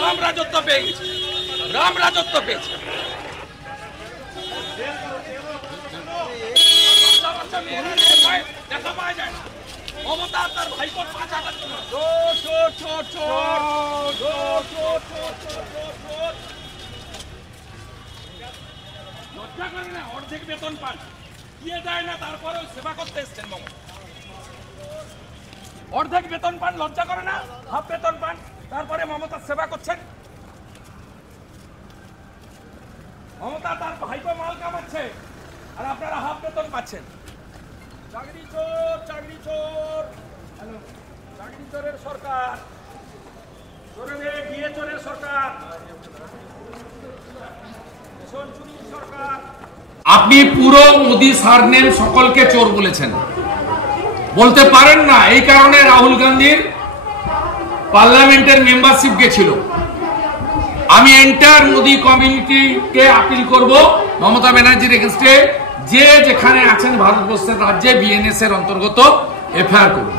রাম রাজত্ব পেয়ে গেছে, রাম রাজত্ব পেয়েছে। দেখা পাওয়া যায় না। মমতা তার ভাইপোর পা চাটার জন্য লজ্জা করে না, অর্ধেক বেতন পান, দিয়ে দেয় না, তারপরেও সেবা করতে এসছেন মমতা। অর্ধেক বেতন পান, লজ্জা করে না, হাফ বেতন পান, তারপরে মমতার সেবা করছেন। মমতা তার ভাইপো মাল কামাচ্ছে আর আপনারা হাফ বেতন পাচ্ছেন। চাকরি চোর, চাকরি চোর, চাকরি চোরের সরকার, চোরেদের দিয়ে চোরের সরকার, সরকার। আপনি পুরো মোদি সারনেম সকলকে চোর বলেছেন, বলতে পারেন না। এই কারণে রাহুল গান্ধীর পার্লামেন্টের মেম্বারশিপ গেছিল। আমি এন্টায়ার মোদি কমিউনিটিকে আপিল করব মমতা ব্যানার্জির এগেইনস্টে, যে যেখানে আছেন ভারতবর্ষের রাজ্যে বিএনএস এর অন্তর্গত এফআইআর করুন।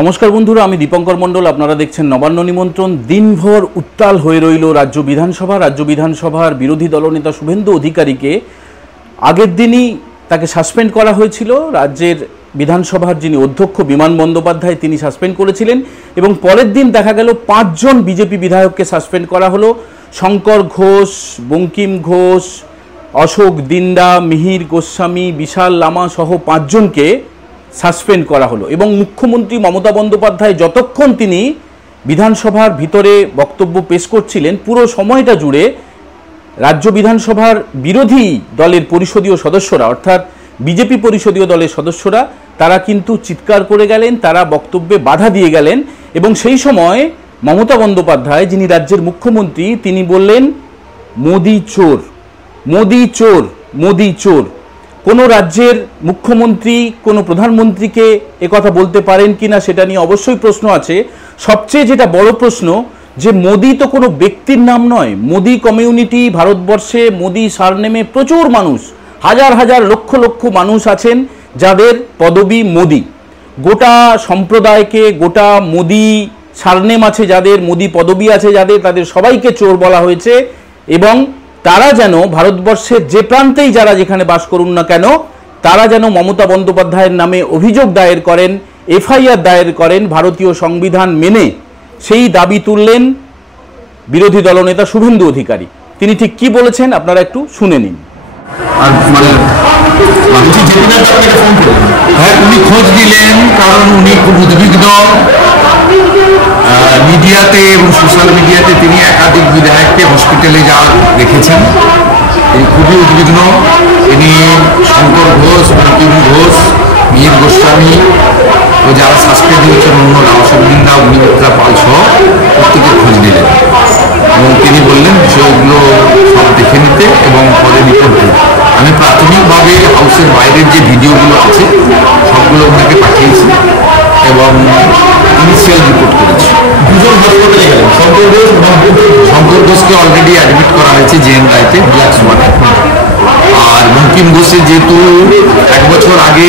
নমস্কার বন্ধুরা, আমি দীপঙ্কর মণ্ডল। আপনারা দেখছেন নবান্ন নিমন্ত্রণ। দিনভর উত্তাল হয়ে রইল রাজ্য বিধানসভা। রাজ্য বিধানসভার বিরোধী দলনেতা শুভেন্দু অধিকারীকে আগের দিনই তাকে সাসপেন্ড করা হয়েছিল। রাজ্যের বিধানসভার যিনি অধ্যক্ষ বিমান বন্দ্যোপাধ্যায়, তিনি সাসপেন্ড করেছিলেন এবং পরের দিন দেখা গেল 5 জন বিজেপি বিধায়ককে সাসপেন্ড করা হলো। শঙ্কর ঘোষ, বঙ্কিম ঘোষ, অশোক দিন্দা, মিহির গোস্বামী, বিশাল লামা সহ 5 জনকে সাসপেন্ড করা হলো। এবং মুখ্যমন্ত্রী মমতা বন্দ্যোপাধ্যায় যতক্ষণ তিনি বিধানসভার ভিতরে বক্তব্য পেশ করছিলেন, পুরো সময়টা জুড়ে রাজ্য বিধানসভার বিরোধী দলের পরিষদীয় সদস্যরা, অর্থাৎ বিজেপি পরিষদীয় দলের সদস্যরা, তারা কিন্তু চিৎকার করে গেলেন, তারা বক্তব্যে বাধা দিয়ে গেলেন। এবং সেই সময় মমতা বন্দ্যোপাধ্যায়, যিনি রাজ্যের মুখ্যমন্ত্রী, তিনি বললেন মোদি চোর, মোদি চোর, মোদি চোর। কোনো রাজ্যের মুখ্যমন্ত্রী কোনো প্রধানমন্ত্রীকে একথা বলতে পারেন কিনা সেটা নিয়ে অবশ্যই প্রশ্ন আছে। সবচেয়ে যেটা বড় প্রশ্ন, যে মোদি তো কোনো ব্যক্তির নাম নয়। মোদি কমিউনিটি ভারতবর্ষে, মোদি সারনেমে প্রচুর মানুষ, হাজার হাজার লক্ষ লক্ষ মানুষ আছেন যাদের পদবি মোদি। গোটা সম্প্রদায়কে, গোটা মোদি সারনেম আছে যাদের, মোদি পদবি আছে যাদের, তাদের সবাইকে চোর বলা হয়েছে। এবং তারা যেন ভারতবর্ষের যে প্রান্তেই যারা যেখানে বাস করুন না কেন, তারা যেন মমতা বন্দ্যোপাধ্যায়ের নামে অভিযোগ দায়ের করেন, এফআইআর দায়ের করেন ভারতীয় সংবিধান মেনে। সেই দাবি তুললেন বিরোধী দলনেতা শুভেন্দু অধিকারী। তিনি ঠিক কি বলেছেন আপনারা একটু শুনে নিন। উনি খোঁজ দিলেন কারণ উনি খুব উদ্বিগ্ন। মিডিয়াতে এবং সোশ্যাল মিডিয়াতে তিনি একাধিক বিধায়ককে হসপিটালে যা দেখেছেন, তিনি খুবই উদ্বিগ্ন। তিনি শঙ্কর ঘোষ, বঙ্কিম ঘোষ, মিহির গোস্বামী ও যারা সাসপেন্ড হয়েছেন অন্য রামসবিন্দা, অগ্নিমিত্রা পাল সহ প্রত্যেকের খোঁজ নিলেন এবং তিনি বললেন বিষয়গুলো সব দেখে নিতে এবং পরে রিপোর্ট দিতে। আমি প্রাথমিকভাবে হাউসের বাইরের যে ভিডিওগুলো আছে সবগুলো ওনাকে পাঠিয়েছি এবং ইনিশিয়াল রিপোর্ট করেছি। দুজন হাসপাতালে গেলেন, শঙ্কর ঘোষকে অলরেডি অ্যাডমিট করা হয়েছে জেএন রায়তে, ব্ল্যাক সোয়ানে। আর বঙ্কিম ঘোষের যেহেতু 1 বছর আগে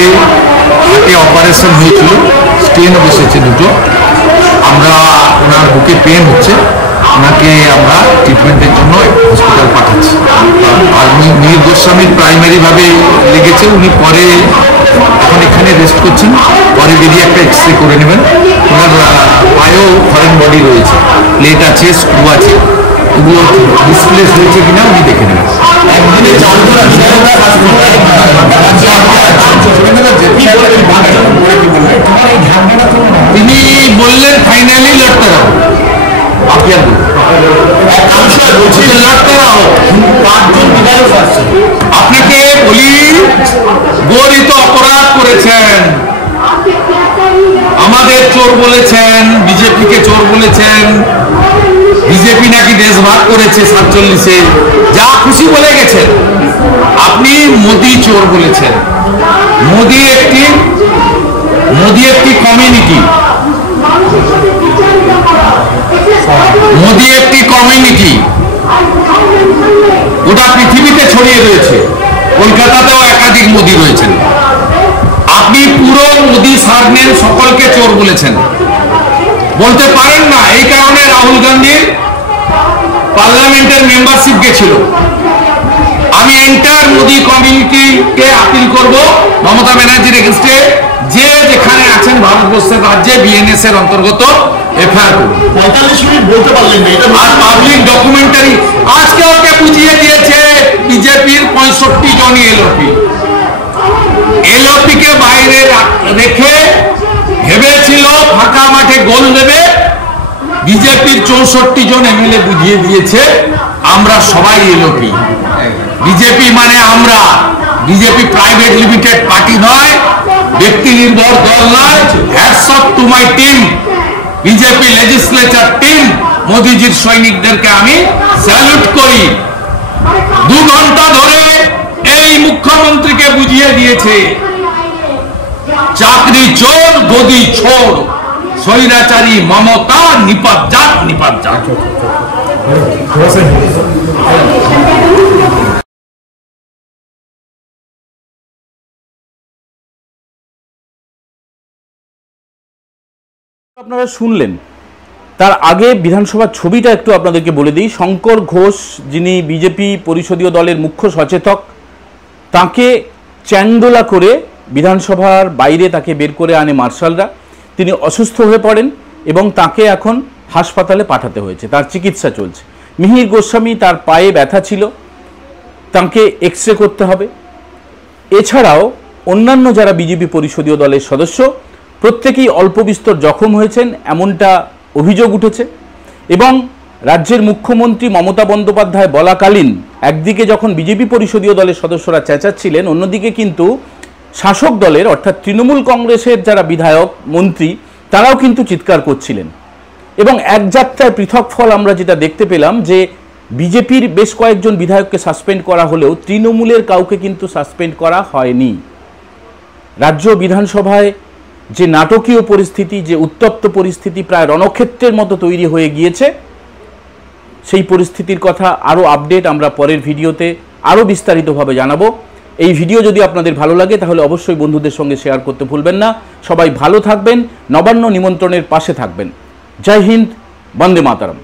হার্টে অপারেশন হয়েছিল, স্টেন বসেছে 2টো, আমরা ওনার বুকে পেন হচ্ছে, ওনাকে আমরা ট্রিটমেন্টের জন্য হসপিটাল পাঠাচ্ছি। আর মিহির গোস্বামীর প্রাইমারিভাবে লেগেছে, উনি পরে এখন এখানে রেস্ট করছেন, পরে বেরিয়ে একটা এক্সরে করে নেবেন। ওনার পায়েও ফরেন বডি রয়েছে, প্লেট আছে, স্ক্রু আছে, এগুলো ডিসপ্লেস হয়েছে কিনা উনি দেখে নেবেন। তিনি বললেন ফাইনালি লড়তে হবে, আপনাকে বলি গরিত অপরাধ করেছেন, আমাদের চোর বলেছেন, বিজেপিকে চোর বলেছেন, বিজেপি নাকি দেশ ভাগ করেছে 47-এ, যা খুশি বলে গেছেন। আপনি মোদি চোর বলেছেন। মোদি একটি কমিউনিটি, মোদি একটি কমিউনিটি গোটা পৃথিবীতে ছড়িয়ে রয়েছে। কলকাতাতেও একাধিক মোদি রয়েছেন। আপনি পুরো মোদি সারনেম সকলকে চোর বলেছেন, বলতে পারেন না। এই কারণে রাহুল গান্ধীর পার্লামেন্টের মেম্বারশিপ গেছিল। আমি এন্টায়ার মোদি কমিউনিটিকে আপিল করব মমতা ব্যানার্জির এগেইনস্টে, যে যেখানে আছেন ভারতবর্ষের রাজ্যে বিএনএস এর অন্তর্গত এফআইআর করুন। 45 মিনিট বলতে পারলেন না, এটা আর পাবলিক ডকুমেন্টারি আজকে ওকে বুঝিয়ে দিয়েছে বিজেপির 65 জনই এলওপি কে বাইরে রেখে ভেবেছিল ফাঁকা মাঠে গোল দেবে। বিজেপির 64 জন এমএলএ বুঝিয়ে দিয়েছে আমরা সবাই এলওপি। বিজেপি মানে আমরা, বিজেপি প্রাইভেট লিমিটেড পার্টি নয়, ব্যক্তি নির্ভর দল নয়। Hats off to my team, BJP legislature team, মোদিজির সৈনিকদেরকে আমি স্যালুট করি। 2 ঘন্টা ধরে এই মুখ্যমন্ত্রীকে বুঝিয়ে দিয়েছে চাকরি চোর, গদি ছোর, স্বৈরাচারী মমতা নিপাত যাক, নিপাত যাক। আপনারা শুনলেন। তার আগে বিধানসভার ছবিটা একটু আপনাদেরকে বলে দিই। শঙ্কর ঘোষ, যিনি বিজেপি পরিষদীয় দলের মুখ্য সচেতক, তাকে চ্যাংদোলা করে বিধানসভার বাইরে তাকে বের করে আনে মার্শালরা। তিনি অসুস্থ হয়ে পড়েন এবং তাকে এখন হাসপাতালে পাঠাতে হয়েছে, তার চিকিৎসা চলছে। মিহির গোস্বামী, তার পায়ে ব্যথা ছিল, তাকে এক্স রে করতে হবে। এছাড়াও অন্যান্য যারা বিজেপি পরিষদীয় দলের সদস্য, প্রত্যেকেই অল্প বিস্তর জখম হয়েছেন এমনটা অভিযোগ উঠেছে। এবং রাজ্যের মুখ্যমন্ত্রী মমতা বন্দ্যোপাধ্যায় বলাকালীন একদিকে যখন বিজেপি পরিষদীয় দলের সদস্যরা চেঁচাচ্ছিলেন, অন্যদিকে কিন্তু শাসক দলের অর্থাৎ তৃণমূল কংগ্রেসের যারা বিধায়ক মন্ত্রী তারাও কিন্তু চিৎকার করছিলেন। এবং এক যাত্রায় পৃথক ফল আমরা যেটা দেখতে পেলাম, যে বিজেপির বেশ কয়েকজন বিধায়ককে সাসপেন্ড করা হলেও তৃণমূলের কাউকে কিন্তু সাসপেন্ড করা হয়নি। রাজ্য বিধানসভায় যে নাটকীয় পরিস্থিতি, যে উত্তপ্ত পরিস্থিতি প্রায় রণক্ষেত্রের মতো তৈরি হয়ে গিয়েছে, সেই পরিস্থিতির কথা আরও আপডেট আমরা পরের ভিডিওতে আরও বিস্তারিতভাবে জানাবো। এই ভিডিও যদি আপনাদের ভালো লাগে তাহলে অবশ্যই বন্ধুদের সঙ্গে শেয়ার করতে ভুলবেন না। সবাই ভালো থাকবেন, নবান্ন নিমন্ত্রণের পাশে থাকবেন। জয় হিন্দ, বন্দে মাতরম।